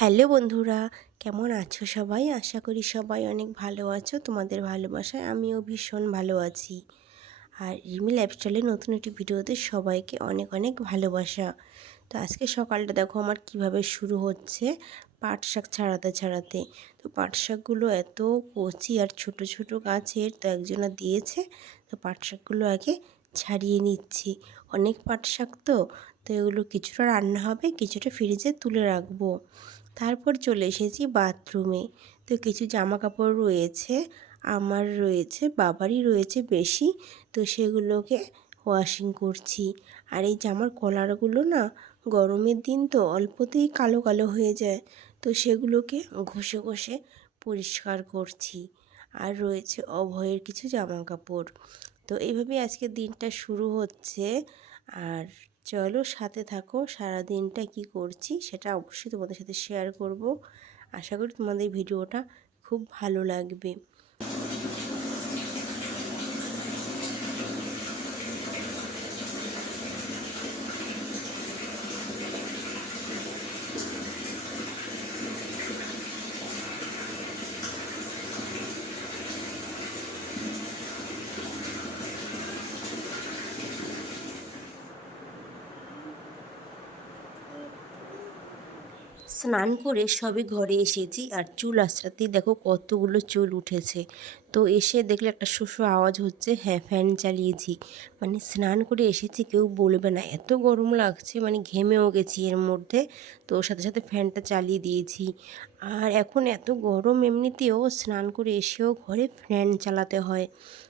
Hello বন্ধুরা, কেমন আছো সবাই? আশা করি সবাই অনেক ভালো আছো, তোমাদের ভালোবাসায় আমিও ভীষণ ভালো আছি। আর রিমি লাইফস্টাইলের নতুন একটি ভিডিওতে সবাইকে অনেক অনেক ভালোবাসা। তো আজকে সকালটা দেখো আমার কীভাবে শুরু হচ্ছে পাট শাক ছাড়াতে ছাড়াতে। তো পাট শাকগুলো এত কচি আর ছোট ছোট গাছের তো একজনা দিয়েছে, তো পাট শাকগুলো আগে ছাড়িয়ে নিচ্ছি। অনেক পাট শাক তো তো এগুলো কিছুটা রান্না হবে, কিছুটা ফ্রিজে তুলে রাখব। তারপর চলে এসেছি বাথরুমে। তো কিছু জামা কাপড় রয়েছে, আমার রয়েছে, বাবারই রয়েছে বেশি, তো সেগুলোকে ওয়াশিং করছি। আর এই জামার কলারগুলো না গরমের দিন তো অল্পতেই কালো কালো হয়ে যায়, তো সেগুলোকে ঘষে ঘষে পরিষ্কার করছি। আর রয়েছে অভয়ের কিছু জামা কাপড় তো এইভাবেই আজকে দিনটা শুরু হচ্ছে। আর চলো সাথে থাকো সারা দিনটা কি করছি সেটা অবশ্যই তোমাদের সাথে শেয়ার করব। আশা করি তোমাদের ভিডিওটা খুব ভালো লাগবে। স্নান করে সবে ঘরে এসেছি আর চুল আশ্রাতেই দেখো কতগুলো চুল উঠেছে। তো এসে দেখলে একটা শোষো আওয়াজ হচ্ছে হ্যাঁ ফ্যান চালিয়েছি। মানে স্নান করে এসেছি, কেউ বলবে না। এত গরম লাগছে মানে ঘেমেও গেছি এর মধ্যে। তো সাথে সাথে ফ্যানটা চালিয়ে দিয়েছি। আর এখন এত গরম, এমনিতেও স্নান করে এসেও ঘরে ফ্যান চালাতে হয়।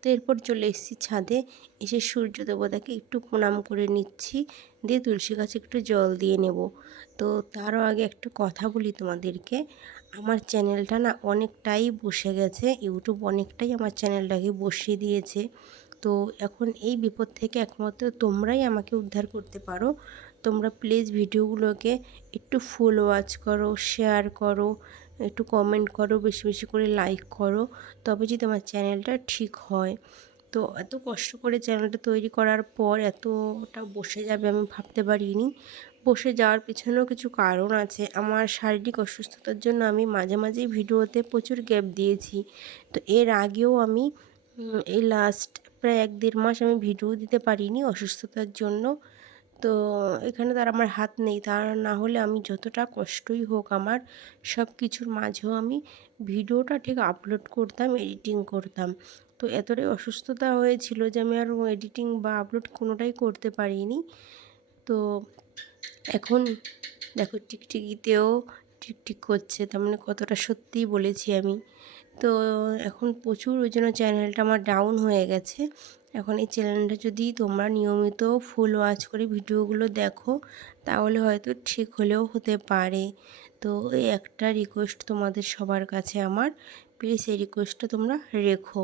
তো এরপর চলে এসেছি ছাদে। এসে সূর্য দেবতাকে একটু প্রণাম করে নিচ্ছি। দিয়ে তুলসী গাছে একটু জল দিয়ে নেব। তো তারও আগে একটু কথা বলি তোমাদেরকে। আমার চ্যানেলটা না অনেকটাই বসে গেছে, ইউটিউব অনেকটাই আমার চ্যানেলটাকে বসিয়ে দিয়েছে। তো এখন এই বিপদ থেকে একমাত্র তোমরাই আমাকে উদ্ধার করতে পারো। তোমরা প্লিজ ভিডিওগুলোকে একটু ফুল ওয়াচ করো, শেয়ার করো, একটু কমেন্ট করো, বেশি বেশি করে লাইক করো, তবে যদি আমার চ্যানেলটা ঠিক হয়। তো এত কষ্ট করে চ্যানেলটা তৈরি করার পর এতটা বসে যাবে আমি ভাবতে পারিনি। বসে যাওয়ার পিছনেও কিছু কারণ আছে। আমার শারীরিক অসুস্থতার জন্য আমি মাঝে মাঝেই ভিডিওতে প্রচুর গ্যাপ দিয়েছি। তো এর আগেও আমি এই লাস্ট প্রায় এক দেড় মাস আমি ভিডিও দিতে পারিনি অসুস্থতার জন্য। তো এখানে তার আমার হাত নেই। তা না হলে আমি যতটা কষ্টই হোক আমার সব কিছুর মাঝেও আমি ভিডিওটা ঠিক আপলোড করতাম এডিটিং করতাম। তো এতটাই অসুস্থতা হয়েছিল যে আমি আর এডিটিং বা আপলোড কোনোটাই করতে পারিনি। তো এখন দেখো টিকটিকিতেও টিকটিক করছে, তার মানে কতটা সত্যিই বলেছি আমি। তো এখন প্রচুর ওই জন্য চ্যানেলটা আমার ডাউন হয়ে গেছে। এখন এই চ্যানেলটা যদি তোমরা নিয়মিত ফুল ওয়াচ করে ভিডিওগুলো দেখো, তাহলে হয়তো ঠিক হলেও হতে পারে। তো এই একটা রিকোয়েস্ট তোমাদের সবার কাছে আমার। প্লিজ এই রিকোয়েস্টটা তোমরা রেখো।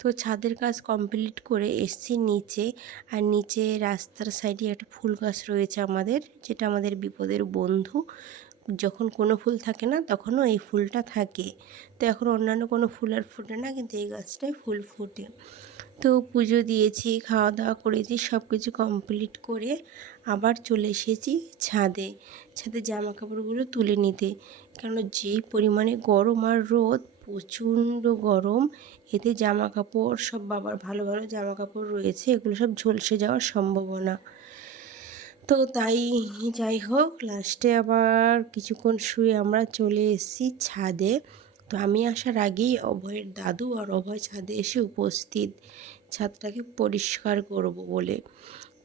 তো ছাদের কাজ কমপ্লিট করে এসছি নিচে। আর নিচে রাস্তার সাইডে একটা ফুল গাছ রয়েছে আমাদের, যেটা আমাদের বিপদের বন্ধু। যখন কোনো ফুল থাকে না, তখনও এই ফুলটা থাকে। তো এখন অন্যান্য কোনো ফুল আর ফোটে না, কিন্তু এই গাছটায় ফুল ফোটে। তো পুজো দিয়েছি, খাওয়া দাওয়া করেছি সব কিছু কমপ্লিট করে আবার চলে এসেছি ছাদে। ছাদে জামা কাপড়গুলো তুলে নিতে। কেন যেই পরিমাণে গরম আর রোদ প্রচণ্ড গরম। এতে জামা কাপড় সব বাবার ভালো ভালো জামা কাপড় রয়েছে, এগুলো সব ঝলসে যাওয়ার সম্ভাবনা। তো তাই যাই হোক, লাস্টে আবার কিছুক্ষণ শুয়ে আমরা চলে এসেছি ছাদে। তো আমি আসার আগেই অভয়ের দাদু আর অভয় ছাদে এসে উপস্থিত। ছাদটাকে পরিষ্কার করব বলে।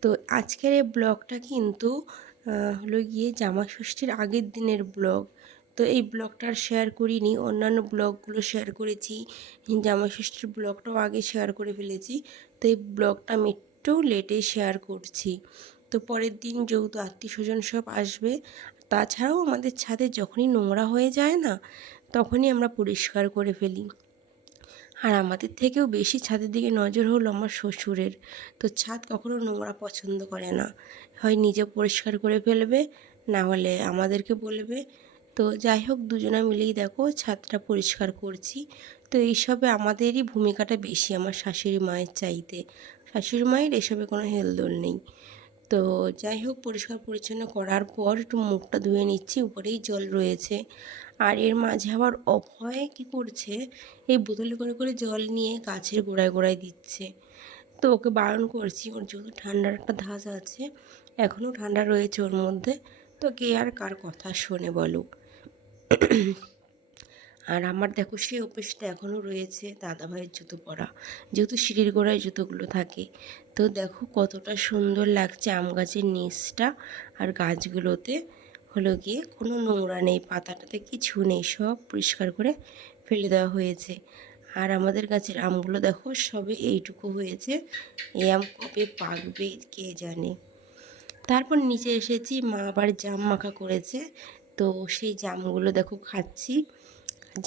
তো আজকের এই ব্লগটা কিন্তু হলো গিয়ে জামা ষষ্ঠীর আগের দিনের ব্লগ। তো এই ব্লগটা আর শেয়ার করিনি। অন্যান্য ব্লগগুলো শেয়ার করেছি। জামা ষষ্ঠীর ব্লগটাও আগে শেয়ার করে ফেলেছি। তো এই ব্লগটা আমি একটু লেটে শেয়ার করছি। তো পরের দিন যেহেতু আত্মীয় স্বজন সব আসবে, তাছাড়াও আমাদের ছাদে যখনই নোংরা হয়ে যায় না, তখনই আমরা পরিষ্কার করে ফেলি। আর আমাদের থেকেও বেশি ছাদের দিকে নজর হলো আমার শ্বশুরের। তো ছাদ কখনো নোংরা পছন্দ করে না। হয় নিজে পরিষ্কার করে ফেলবে, না হলে আমাদেরকে বলবে তো যাই হোক, দুজনে মিলেই দেখো ছাদটা পরিষ্কার করছি। তো এইসবে আমাদেরই ভূমিকাটা বেশি আমার শাশুড়ি মায়ের চাইতে। শাশুড়ি মায়ের এসবে কোনো হেলদোল নেই। তো যাই হোক, পরিষ্কার পরিচ্ছন্ন করার পর একটু মুখটা ধুয়ে নিচ্ছি, উপরেই জল রয়েছে। আর এর মাঝে আবার অভয় কী করছে, এই বোতলে করে করে জল নিয়ে গাছের গোড়ায় গোড়ায় দিচ্ছে। তো ওকে বারণ করছি, ওর যেহেতু ঠান্ডার একটা ধাঁচ আছে, এখনও ঠান্ডা রয়েছে ওর মধ্যে। তো কে আর কার কথা শোনে বলো। আর আমার দেখো সেই অভ্যেসটা এখনও রয়েছে দাদাভাইয়ের জুতো পরা। যেহেতু সিঁড়ির গোড়ায় জুতোগুলো থাকে। তো দেখো কতটা সুন্দর লাগছে আম গাছের নিচটা আর গাছগুলোতে। হলো গিয়ে কোনো নোংরা নেই, পাতাটাতে কিছু নেই, সব পরিষ্কার করে ফেলে দেওয়া হয়েছে। আর আমাদের গাছের আমগুলো দেখো সবে এইটুকু হয়েছে। এই আম কবে পাকবে কে জানে। তারপর নিচে এসেছি, মা আবার জাম মাখা করেছে। তো সেই জামগুলো দেখো খাচ্ছি।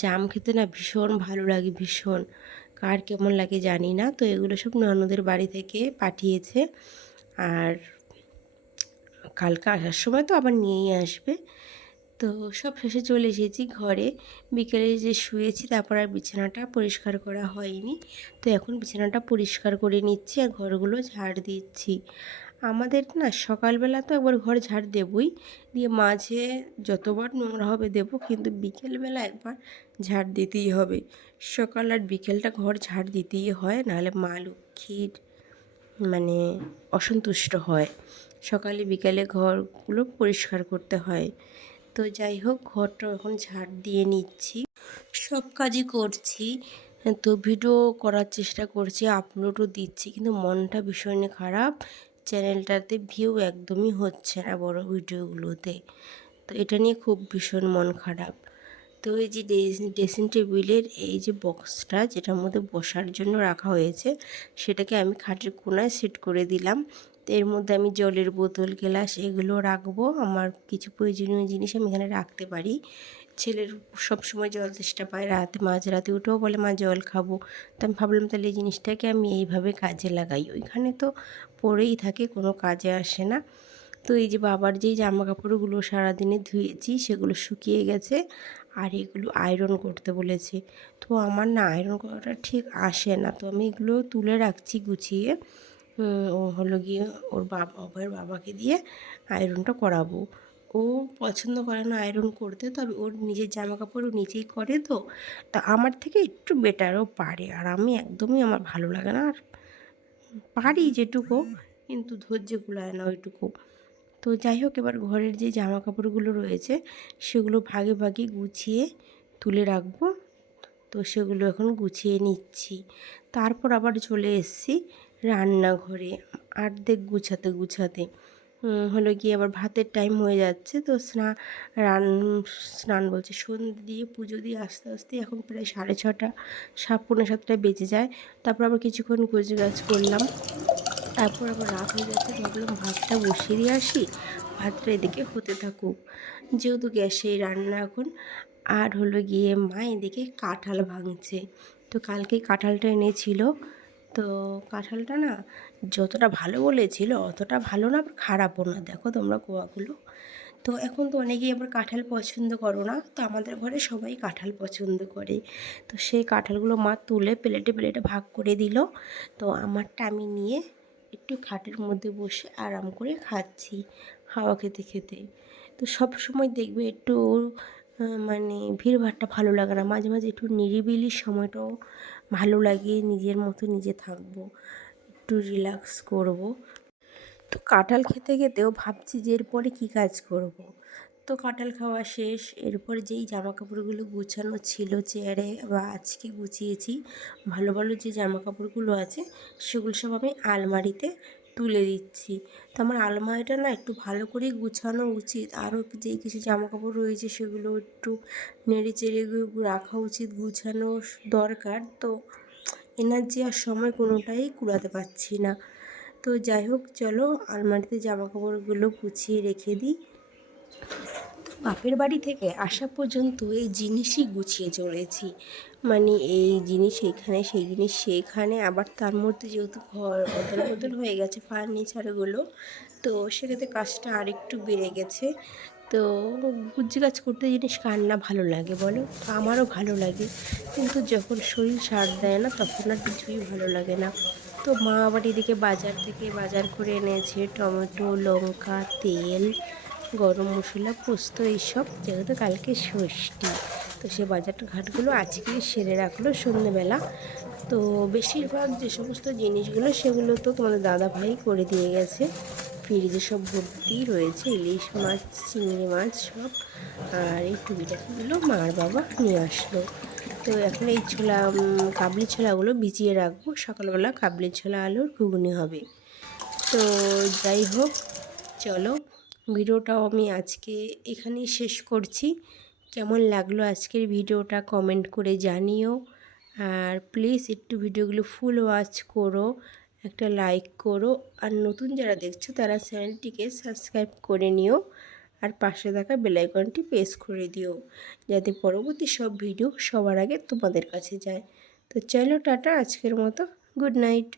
জাম খেতে না ভীষণ ভালো লাগে, ভীষণ। কার কেমন লাগে জানি না। তো এগুলো সব ননদের বাড়ি থেকে পাঠিয়েছে। আর কালকে আসার সময় তো আবার নিয়েই আসবে। তো সব শেষে চলে এসেছি ঘরে। বিকেলে যে শুয়েছি তারপর আর বিছানাটা পরিষ্কার করা হয়নি। তো এখন বিছানাটা পরিষ্কার করে নিচ্ছি আর ঘরগুলো ঝাড় দিচ্ছি। আমাদের না সকালবেলা তো একবার ঘর ঝাড় দেবই। দিয়ে মাঝে যতবার নোংরা হবে দেবো, কিন্তু বিকেলবেলা একবার ঝাড় দিতেই হবে। সকাল আর বিকেলটা ঘর ঝাড় দিতেই হয়, নাহলে মা লক্ষ্মীর মানে অসন্তুষ্ট হয়। সকালে বিকালে ঘরগুলো পরিষ্কার করতে হয়। তো যাই হোক, ঘরটা এখন ঝাড় দিয়ে নিচ্ছি। সব কাজই করছি, তো ভিডিও করার চেষ্টা করছি আপলোডও দিচ্ছি, কিন্তু মনটা ভীষণই খারাপ। চ্যানেলটাতে ভিউ একদমই হচ্ছে না বড় ভিডিওগুলোতে। তো এটা নিয়ে খুব ভীষণ মন খারাপ। তো এই যে ড্রেসিং টেবিলের এই যে বক্সটা যেটার মধ্যে বসার জন্য রাখা হয়েছে, সেটাকে আমি খাটের কোনায় সেট করে দিলাম। তো এর মধ্যে আমি জলের বোতল, গ্লাস এগুলো রাখব। আমার কিছু প্রয়োজনীয় জিনিস আমি এখানে রাখতে পারি। ছেলের সবসময় জল তেষ্টা পায় রাতে, মাঝরাতে উঠেও বলে, মা, জল খাব। তো আমি ভাবলাম, তাহলে এই জিনিসটাকে আমি এইভাবে কাজে লাগাই। ওইখানে তো পড়েই থাকে, কোনো কাজে আসে না। তো এই যে বাবার যেই জামা কাপড়গুলো সারাদিনে ধুয়েছি, সেগুলো শুকিয়ে গেছে আর এগুলো আয়রন করতে বলেছে। তো আমার না আয়রন করাটা ঠিক আসে না। তো আমি এগুলো তুলে রাখছি গুছিয়ে। ও হলো গিয়ে ওর বাবা ওর বাবাকে দিয়ে আয়রনটা করাবো। ও পছন্দ করে না আয়রন করতে, তবে ওর নিজের জামা কাপড় ও নিজেই করে তো, তা আমার থেকে একটু বেটারও পারে। আর আমি একদমই আমার ভালো লাগে না, আর পারি যেটুকু, কিন্তু ধৈর্য কুলায় না ওইটুকু। তো যাই হোক, এবার ঘরের যে জামা কাপড়গুলো রয়েছে, সেগুলো ভাগে ভাগে গুছিয়ে তুলে রাখব। তো সেগুলো এখন গুছিয়ে নিচ্ছি। তারপর আবার চলে এসেছি রান্নাঘরে, আর্ধেক গুছাতে গুছাতে। হলো গিয়ে আবার ভাতের টাইম হয়ে যাচ্ছে। তো স্নান রান, স্নান বলছে। সন্ধ্যে দিয়ে পুজো দিয়ে আস্তে আস্তে এখন প্রায় সাড়ে ছটা, সাত পনেরো সাতটায় বেজে যায়। তারপর আবার কিছুক্ষণ গাছ করলাম। তারপর আবার রাত হয়ে যাচ্ছে। ভাবলাম ভাতটা বসিয়ে দিয়ে আসি। ভাতটা এদিকে হতে থাকুক। যেহেতু গ্যাসেই রান্না এখন, আর হলো গিয়ে মা এদিকে কাঁঠাল ভাঙছে। তো কালকে কাঁঠালটা এনেছিল। তো কাঁঠালটা না যতটা ভালো বলেছিল, অতটা ভালো না আবার খারাপও না। দেখো তোমরা কোয়াগুলো। তো এখন তো অনেকেই আবার কাঁঠাল পছন্দ করো না, তো আমাদের ঘরে সবাই কাঁঠাল পছন্দ করে। তো সেই কাঁঠালগুলো মা তুলে প্লেটে প্লেটে ভাগ করে দিল। তো আমারটা আমি নিয়ে একটু খাটের মধ্যে বসে আরাম করে খাচ্ছি হাওয়া খেতে খেতে। তো সব সময় দেখবে একটু মানে ভিড়ভাড়টা ভালো লাগে না। মাঝে মাঝে একটু নিরিবিলি সময়টাও ভালো লাগে, নিজের মতো নিজে থাকব। একটু রিল্যাক্স করব। তো কাঁঠাল খেতে খেতেও ভাবছি যে এরপরে কী কাজ করব। তো কাঁঠাল খাওয়া শেষ, এরপর যেই জামা কাপড়গুলো গুছানো ছিল, চেয়ারে বা আজকে গুছিয়েছি, ভালো ভালো যে জামা কাপড়গুলো আছে, সেগুলো সব আমি আলমারিতে তুলে দিচ্ছি। তো আমার আলমারিটা না একটু ভালো করে গুছানো উচিত, আরও যেই কিছু জামা কাপড় রয়েছে সেগুলো একটু নেড়ে চেড়ে রাখা উচিত গুছানো দরকার। তো এনার্জি আর সময় কোনোটাই কুলাতে পারছি না। তো যাই হোক, চলো আলমারিতে জামা কাপড়গুলো গুছিয়ে রেখে দিই। বাপের বাড়ি থেকে আসা পর্যন্ত এই জিনিসই গুছিয়ে চলেছি। মানে এই জিনিস এখানে, সেই জিনিস সেখানে, আবার তার মধ্যে যেহেতু ঘর অদল বদল হয়ে গেছে ফার্নিচারগুলো তো সেক্ষেত্রে কাজটা আরেকটু বেড়ে গেছে। তো গুজ্জি কাজ করতে জিনিস কার না ভালো লাগে বলো? আমারও ভালো লাগে। কিন্তু যখন শরীর সার দেয় না, তখন আর কিছুই ভালো লাগে না। তো মা আবার এদিকে বাজার থেকে বাজার করে এনেছে টমেটো, লঙ্কা, তেল, গরম মশলা, পোস্ত এইসব। যেহেতু কালকে ষষ্ঠী, তো সে বাজার ঘাটগুলো আজকেই সেরে রাখল সন্ধ্যেবেলা তো বেশিরভাগ যে সমস্ত জিনিসগুলো, সেগুলো তো তোমাদের দাদা ভাই করে দিয়ে গেছে। ফ্রিজে সব ভর্তি রয়েছে, ইলিশ মাছ, চিংড়ি মাছ সব। আর এই টুকিটাকিগুলো মার বাবা নিয়ে আসলো। তো এখন এই ছোলা কাবলি ছোলাগুলো ভিজিয়ে রাখব। সকালবেলা কাবলি ছোলা, আলুর ঘুগনি হবে। তো যাই হোক, চলো ভিডিওটাও আমি আজকে এখানেই শেষ করছি। কেমন লাগল আজকের ভিডিওটা কমেন্ট করে জানিও। আর প্লিজ একটু ভিডিওগুলো ফুল ওয়াচ করো। একটা লাইক করো। আর নতুন যারা দেখছ, তারা চ্যানেলটিকে সাবস্ক্রাইব করে নিও। আর পাশে থাকা বেলাইকনটি প্রেস করে দিও, যাতে পরবর্তী সব ভিডিও সবার আগে তোমাদের কাছে যায়। তো চলো টাটা, আজকের মতো। Good night